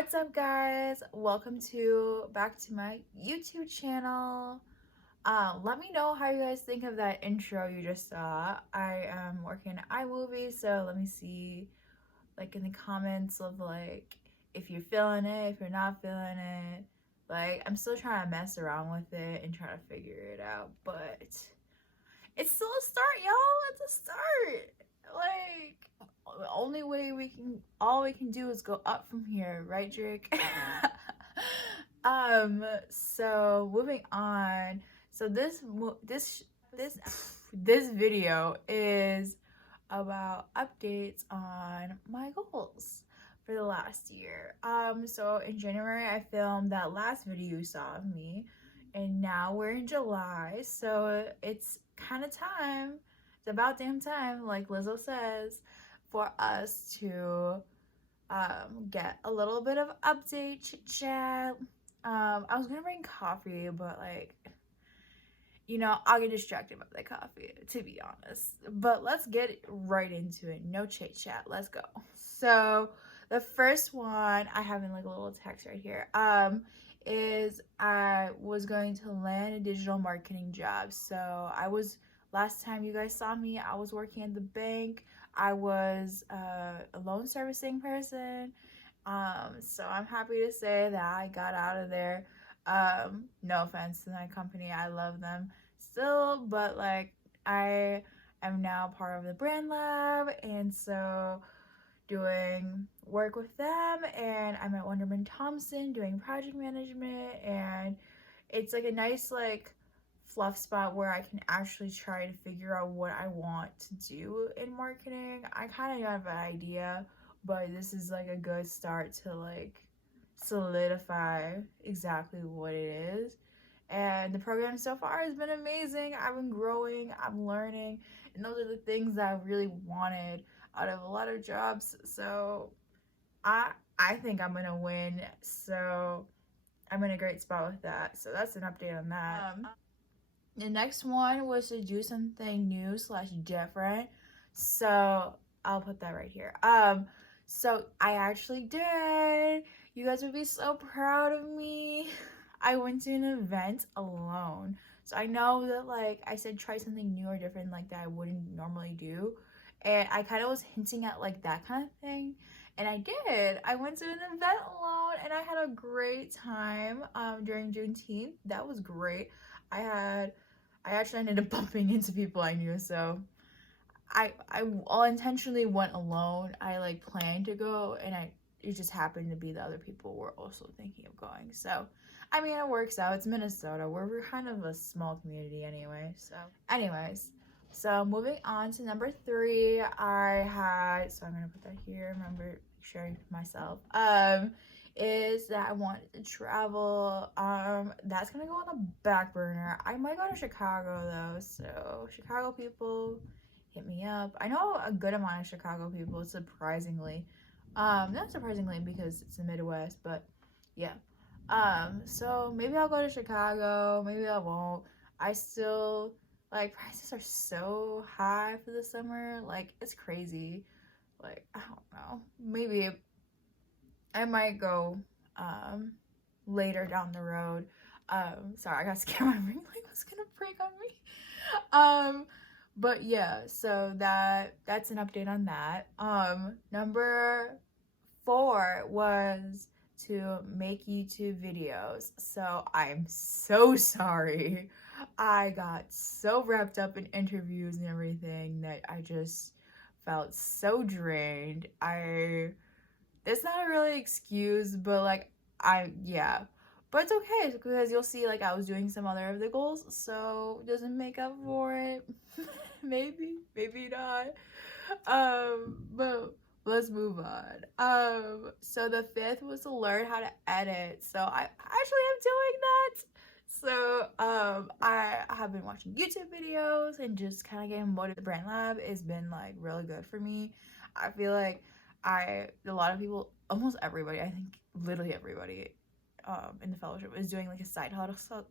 What's up, guys? Welcome back to my YouTube channel. Let me know how you guys think of that intro you just saw. I am working at iMovie, so let me see like in the comments of like if you're feeling it, if you're not feeling it. Like I'm still trying to mess around with it and try to figure it out, but it's still a start, y'all. It's a start. Like the only way all we can do is go up from here, right, Drake? So moving on. So this video is about updates on my goals for the last year. So in January I filmed that last video you saw of me, and now we're in July, so it's kind of time. It's about damn time, like Lizzo says, for us to get a little bit of update chit chat. I was gonna bring coffee, but like, I'll get distracted by the coffee, to be honest. But let's get right into it. No chit chat. Let's go. So the first one I have in like a little text right here. Is I was going to land a digital marketing job. So last time you guys saw me, I was working at the bank. I was a loan servicing person. So I'm happy to say that I got out of there. No offense to my company, I love them still, but like I am now part of the brand lab, and so doing work with them, and I'm at Wonderman Thompson doing project management, and it's like a nice like fluff spot where I can actually try to figure out what I want to do in marketing. I kind of have an idea, but this is like a good start to like solidify exactly what it is. And the program so far has been amazing. I've been growing, I'm learning, and those are the things that I really wanted out of a lot of jobs. So I think I'm gonna win. So I'm in a great spot with that. So that's an update on that. The next one was to do something new / different. So I'll put that right here. So I actually did. You guys would be so proud of me. I went to an event alone. So I know that like I said try something new or different like that I wouldn't normally do. And I kind of was hinting at like that kind of thing. And I did. I went to an event alone and I had a great time during Juneteenth. That was great. I actually ended up bumping into people I knew, so I all intentionally went alone. I like planned to go, and it just happened to be the other people were also thinking of going. So I mean, it works out. It's Minnesota. We're kind of a small community anyway. So anyways, so moving on to number 3, so I'm gonna put that here. Remember sharing myself. Is that I want to travel. That's gonna go on the back burner. I might go to Chicago though, so Chicago people, hit me up. I know a good amount of Chicago people, surprisingly. Not surprisingly because it's the Midwest, but yeah. So maybe I'll go to Chicago, maybe I won't. I still, like, prices are so high for the summer, like, it's crazy. Like, I don't know. Maybe I might go later down the road. Sorry, I got scared my ring light was gonna break on me. But yeah, so that's an update on that. Number 4 was to make YouTube videos. So I'm so sorry. I got so wrapped up in interviews and everything that I just felt so drained. It's not a really excuse, but like yeah, but it's okay because you'll see like I was doing some other of the goals, so it doesn't make up for it. maybe not. But let's move on. So the 5th was to learn how to edit, so I actually am doing that. So I have been watching YouTube videos and just kind of getting motivated. The brand lab has been like really good for me. I feel like a lot of people, almost everybody, I think literally everybody in the fellowship is doing like a side hustle,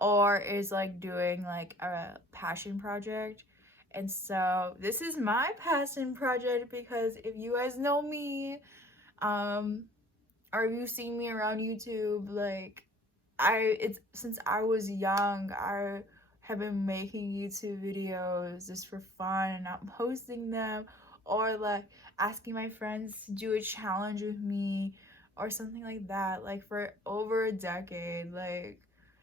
or is like doing like a passion project. And so this is my passion project because if you guys know me, Are you seeing me around YouTube? Like, it's since I was young, I have been making YouTube videos just for fun and not posting them, or like asking my friends to do a challenge with me or something like that, like for over a decade. Like,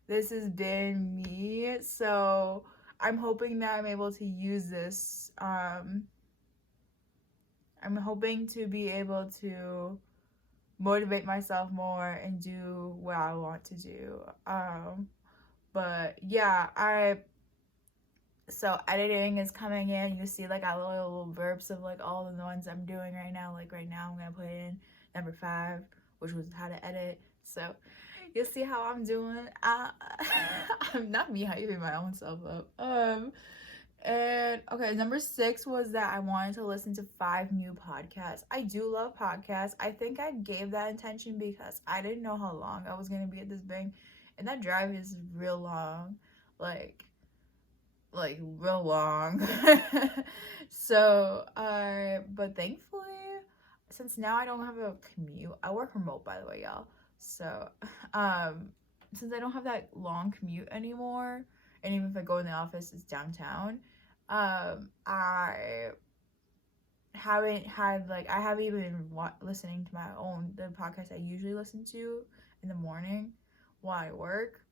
this has been me. So I'm hoping that I'm able to use this. I'm hoping to be able to motivate myself more and do what I want to do. But yeah, so editing is coming in. You see like a little verbs of like all the ones I'm doing right now. Like right now I'm gonna put in number 5, which was how to edit. So you'll see how I'm doing. I'm not me hyping my own self up. And okay, number 6 was that I wanted to listen to 5 new podcasts. I do love podcasts. I think I gave that intention because I didn't know how long I was gonna be at this bank, and that drive is real long, like real long. So, but thankfully, since now I don't have a commute, I work remote, by the way, y'all. So, since I don't have that long commute anymore, and even if I go in the office, it's downtown. I haven't even been listening to the podcast I usually listen to in the morning while I work.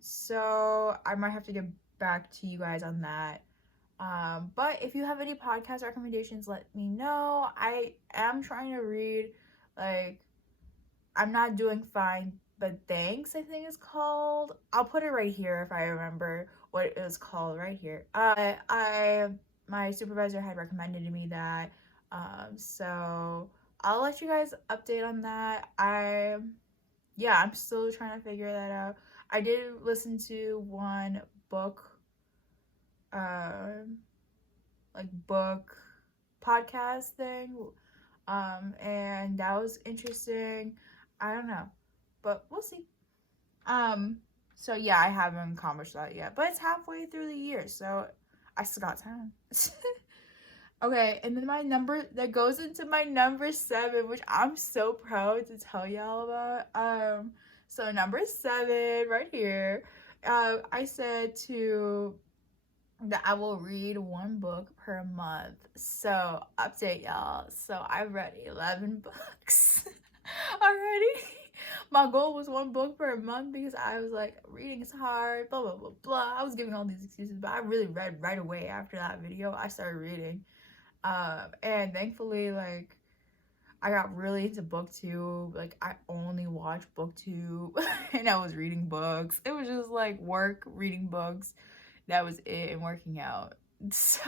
So I might have to get back to you guys on that. But if you have any podcast recommendations, let me know. I am trying to read, like, I'm not doing fine, but thanks, I think it's called. I'll put it right here if I remember what it was called right here. My supervisor had recommended to me that. So I'll let you guys update on that. I'm still trying to figure that out. I did listen to one book, book podcast thing, and that was interesting. I don't know, but we'll see. So yeah, I haven't accomplished that yet, but it's halfway through the year, so I still got time. Okay, and then that goes into my number 7, which I'm so proud to tell y'all about. So number 7 right here, I said that I will read 1 book per month. So update y'all. So I've read 11 books already. My goal was 1 book per month because I was like, reading is hard, blah blah blah blah. I was giving all these excuses, but I really read right away after that video. I started reading. And thankfully, like, I got really into booktube. Like, I only watched booktube and I was reading books. It was just like work, reading books. That was it, and working out. So,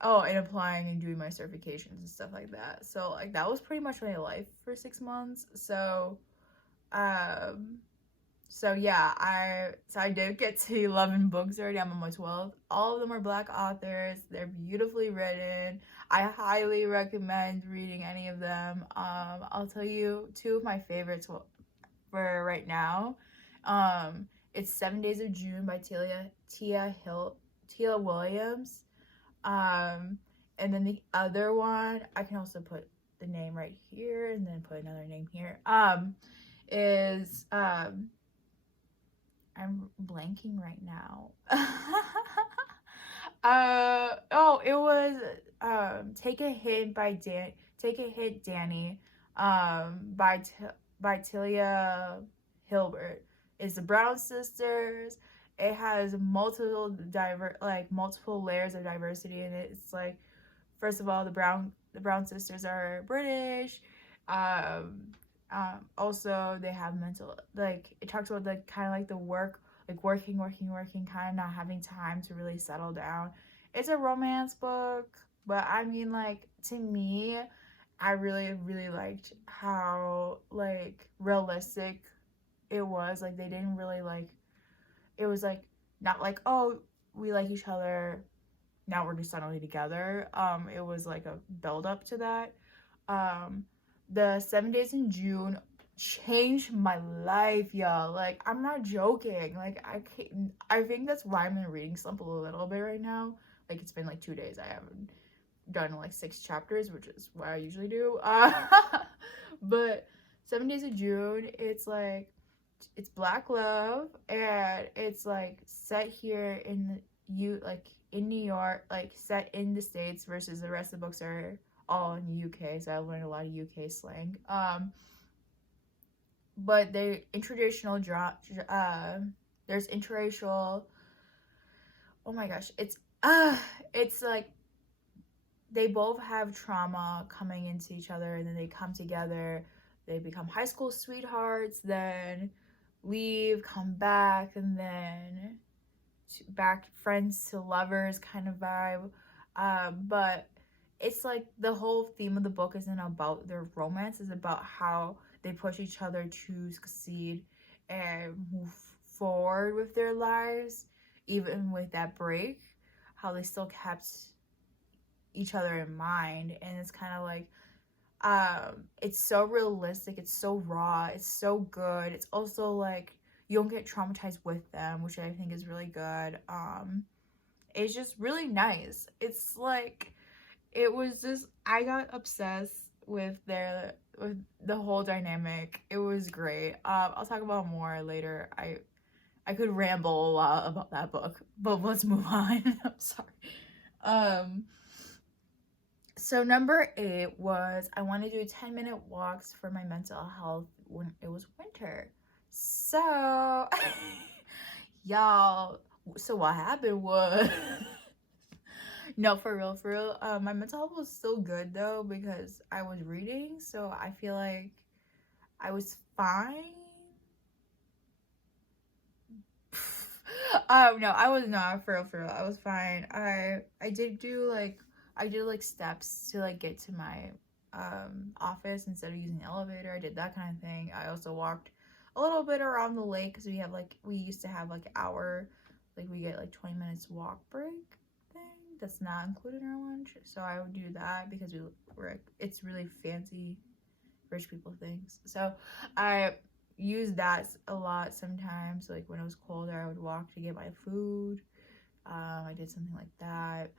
and applying and doing my certifications and stuff like that. So, like, that was pretty much my life for 6 months. So, yeah, I did get to 11 books already. I'm on my 12th. All of them are Black authors. They're beautifully written. I highly recommend reading any of them. I'll tell you 2 of my favorites for right now. It's 7 Days of June by Tia Willams. And then the other one, I can also put the name right here and then put another name here. Is I'm blanking right now. It was Take a Hint Dani, by Talia Helibert. It's the Brown sisters. It has multiple layers of diversity in it. It's like, first of all, the Brown sisters are British. Also they have mental, like, it talks about like kind of like the working, kind of not having time to really settle down. It's a romance book, but I mean, like, to me, I really liked how like realistic it was. Like, they didn't really like, it was like not like, oh, we like each other, now we're just suddenly together. It was like a build up to that. The 7 Days in June changed my life, y'all. Like, I'm not joking. Like, I think that's why I'm in a reading slump a little bit right now. Like, it's been like 2 days I haven't done like 6 chapters, which is what I usually do. But 7 Days of June, it's like, it's Black love, and it's like set here in in New York, like set in the States, versus the rest of the books are all in the UK. So I learned a lot of UK slang. But they in traditional there's interracial. Oh my gosh, it's like they both have trauma coming into each other, and then they come together. They become high school sweethearts, then leave, come back, and then back friends to lovers kind of vibe. But it's like the whole theme of the book isn't about their romance, it's about how they push each other to succeed and move forward with their lives, even with that break, how they still kept each other in mind. And it's kind of like, it's so realistic, it's so raw, it's so good. It's also like you don't get traumatized with them, which I think is really good. It's just really nice. It's like, it was just, I got obsessed with the whole dynamic. It was great. I'll talk about more later. I could ramble a lot about that book, but let's move on. I'm sorry. So number 8 was, I want to do 10-minute walks for my mental health when it was winter. So y'all, so what happened was no, for real, my mental health was still good though, because I was reading, so I feel like I was fine. No, I was not, for real, I was fine. I did like steps to like get to my office instead of using the elevator. I did that kind of thing. I also walked a little bit around the lake, because we used to have like hour, like we get like 20 minutes walk break thing that's not included in our lunch. So I would do that because it's really fancy rich people things. So I use that a lot sometimes. Like when it was colder, I would walk to get my food. I did something like that.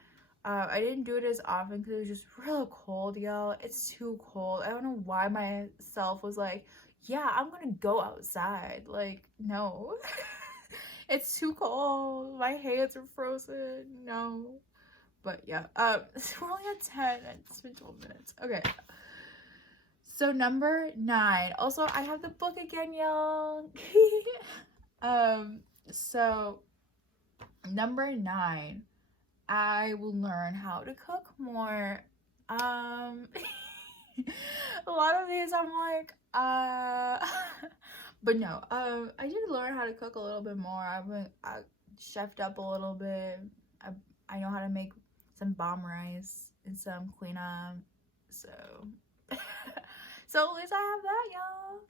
I didn't do it as often because it was just real cold, y'all. It's too cold. I don't know why myself was like, yeah, I'm gonna go outside. Like, no. It's too cold. My hands are frozen. No. But yeah. We're only at 10. It's been 12 minutes. Okay. So number 9. Also, I have the book again, y'all. So number 9, I will learn how to cook more. A lot of these I'm like, but no, I did learn how to cook a little bit more. I chefed up a little bit. I know how to make some bomb rice and some quinoa, so so at least I have that, y'all.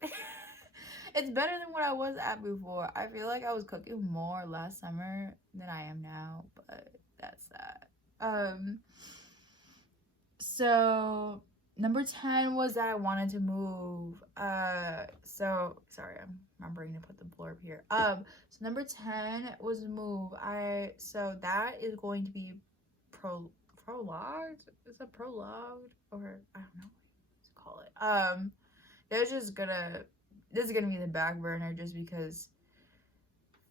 Like, it's better than what I was at before. I feel like I was cooking more last summer than I am now, but that's that. So number 10 was that I wanted to move. So sorry, I'm remembering to put the blurb here. So number 10 was move. So that is going to be prologue. Is it prologue, or I don't know what to call it. This is gonna be the back burner, just because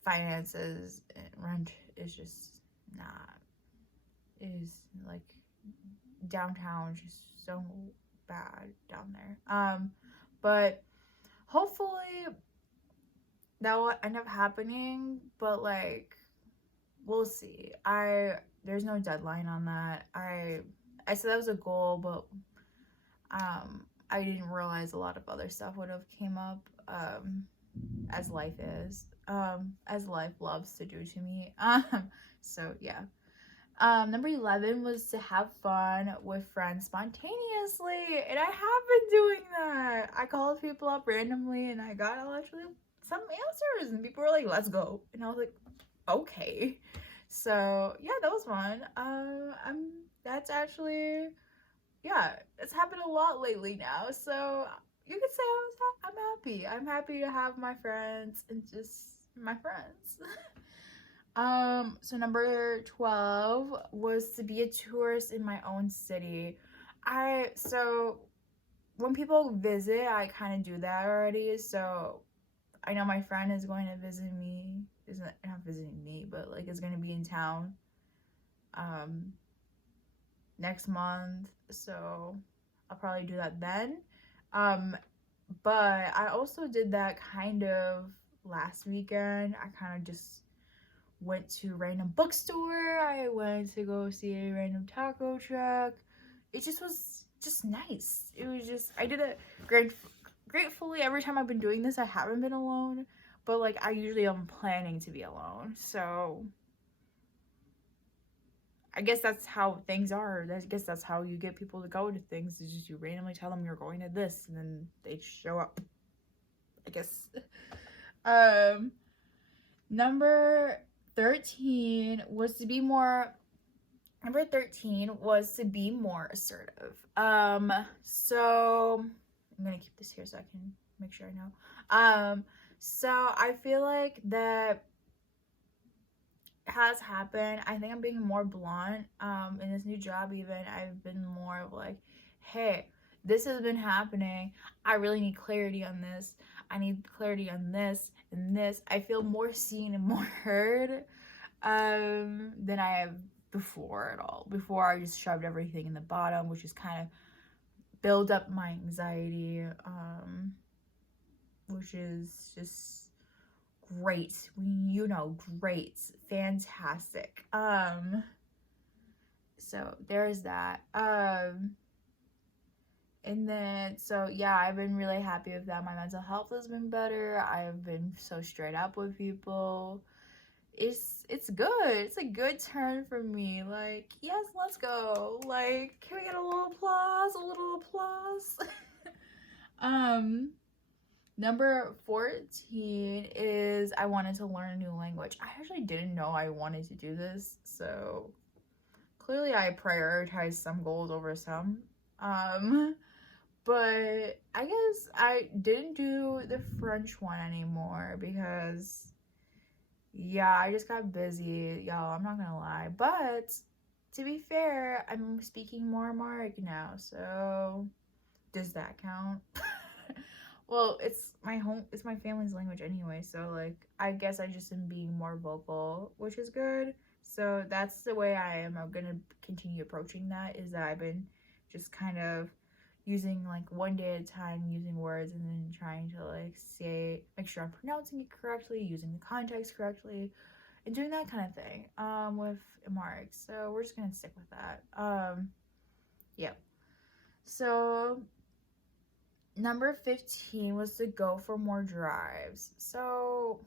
finances and rent is just not, is like, downtown is just so bad down there. But hopefully that will end up happening, but like, we'll see. There's no deadline on that. I said that was a goal, but I didn't realize a lot of other stuff would have came up, as life is, as life loves to do to me. So yeah. Number 11 was to have fun with friends spontaneously, and I have been doing that. I called people up randomly, and I got actually some answers, and people were like, let's go, and I was like, okay. So yeah, that was fun. That's actually, yeah, it's happened a lot lately now, so you could say I'm happy. I'm happy to have my friends and just my friends. So number 12 was to be a tourist in my own city. So when people visit, I kind of do that already. So I know my friend is going to visit me. Is not visiting me, but like is going to be in town next month. So I'll probably do that then. But I also did that kind of last weekend. I kind of just went to a random bookstore. I went to go see a random taco truck. It just was just nice. It was just, I did it gratefully. Every time I've been doing this, I haven't been alone, but like I usually am planning to be alone. So I guess that's how things are. I guess that's how you get people to go to things. Is just you randomly tell them you're going to this, and then they show up. I guess. Number 13 was to be more. Number 13 was to be more assertive. So I'm gonna keep this here so I can make sure I know. So I feel like that has happened. I think I'm being more blunt. In this new job, even I've been more of like, hey, this has been happening. I really need clarity on this. I need clarity on this and this. I feel more seen and more heard than I have before at all. Before I just shoved everything in the bottom, which is kind of build up my anxiety, which is just great. You know, great, fantastic. So there's that. And then, so yeah, I've been really happy with that. My mental health has been better. I've been so straight up with people. It's good. It's a good turn for me. Like, yes, let's go. Like, can we get a little applause? A little applause. Number 14 is I wanted to learn a new language. I actually didn't know I wanted to do this, so clearly I prioritized some goals over some. But I guess I didn't do the French one anymore because, yeah, I just got busy, y'all. I'm not gonna lie. But to be fair, I'm speaking more Amharic now, so does that count? Well, it's my family's language anyway, so like I guess I just am being more vocal, which is good. So that's the way I am. I'm gonna continue approaching that, is that I've been just kind of using like one day at a time, using words and then trying to like say, make sure I'm pronouncing it correctly, using the context correctly, and doing that kind of thing with Amharic. So we're just gonna stick with that. Yeah. So number 15 was to go for more drives. So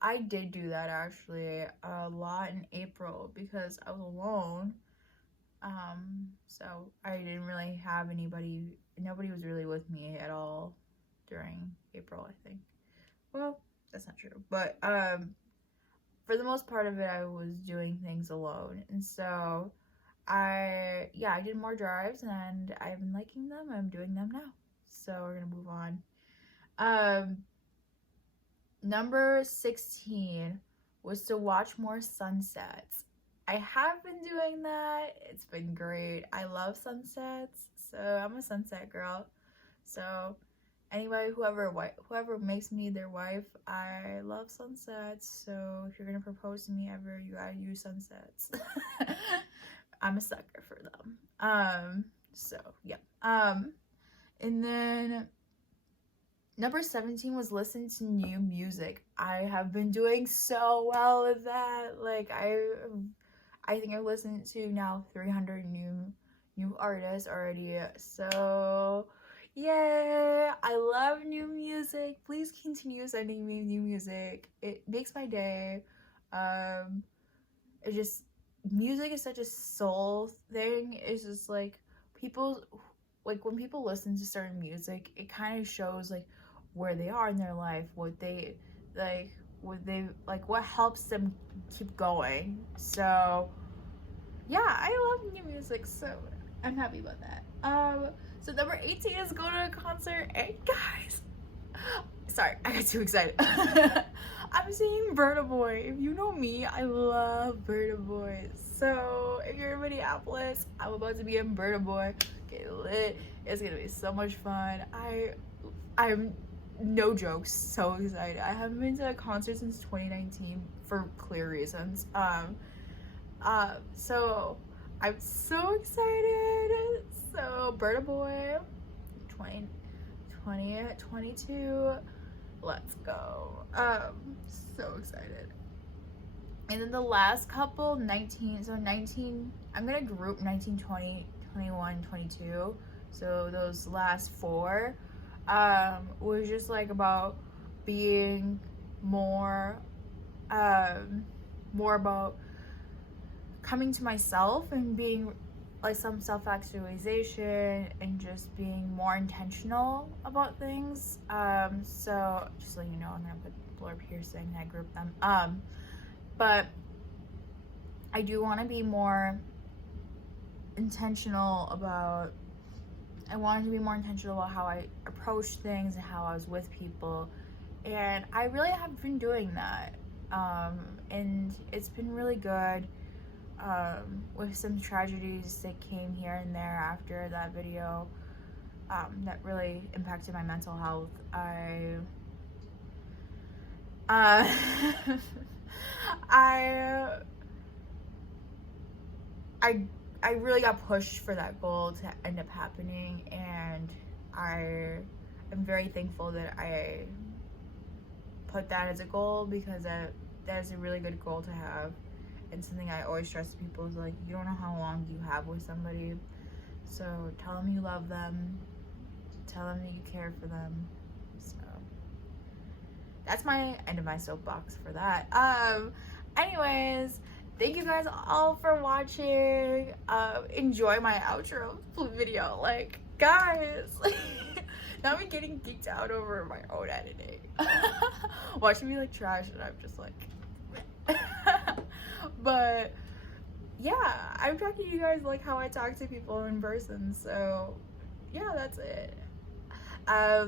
I did do that actually a lot in April because I was alone. So I didn't really have nobody was really with me at all during April, I think. Well, that's not true. But for the most part of it, I was doing things alone. And so I did more drives and I've been liking them. I'm doing them now. So we're gonna move on. Number 16 was to watch more sunsets. I have been doing that. It's been great. I love sunsets, so I'm a sunset girl. So anybody, whoever makes me their wife, I love sunsets. So if you're gonna propose to me ever, you gotta use sunsets. I'm a sucker for them. So yeah. And then number 17 was listen to new music. I have been doing so well with that. Like I think I've listened to now 300 new artists already. So yeah, I love new music. Please continue sending me new music. It makes my day. It just, music is such a soul thing. It's just like people, like when people listen to certain music, it kind of shows like where they are in their life, what helps them keep going. So yeah, I love new music, so I'm happy about that. So number 18 is go to a concert. And guys, sorry, I got too excited. I'm saying Burna Boy. If you know me, I love Burna Boy. So if you're in Minneapolis, I'm about to be in Burna Boy. Get lit. It's gonna be so much fun. I'm no jokes, so excited. I haven't been to a concert since 2019 for clear reasons. So I'm so excited. So Burna Boy 2022, let's go. So excited. And then the last couple, 19, so 19, I'm gonna group 19, 20, 21, 22. So those last four was just like about being more about coming to myself and being like some self-actualization and just being more intentional about things. So just so you know, I'm gonna put blurb here saying I group them. But I do want to be more intentional about, I wanted to be more intentional about how I approach things and how I was with people. And I really have been doing that. And it's been really good. With some tragedies that came here and there after that video, that really impacted my mental health. I really got pushed for that goal to end up happening, and I am very thankful that I put that as a goal, because that is a really good goal to have. And something I always stress to people is like, you don't know how long you have with somebody, so tell them you love them, tell them that you care for them. So that's my end of my soapbox for that. Anyways, thank you guys all for watching. Enjoy my outro video. Like, guys, now I'm getting geeked out over my own editing. Watching me like trash, and I'm just like but yeah, I'm talking to you guys like how I talk to people in person. So yeah, that's it. I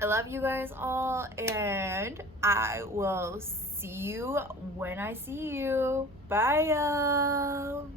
love you guys all, and I will see you when I see you. Bye, y'all.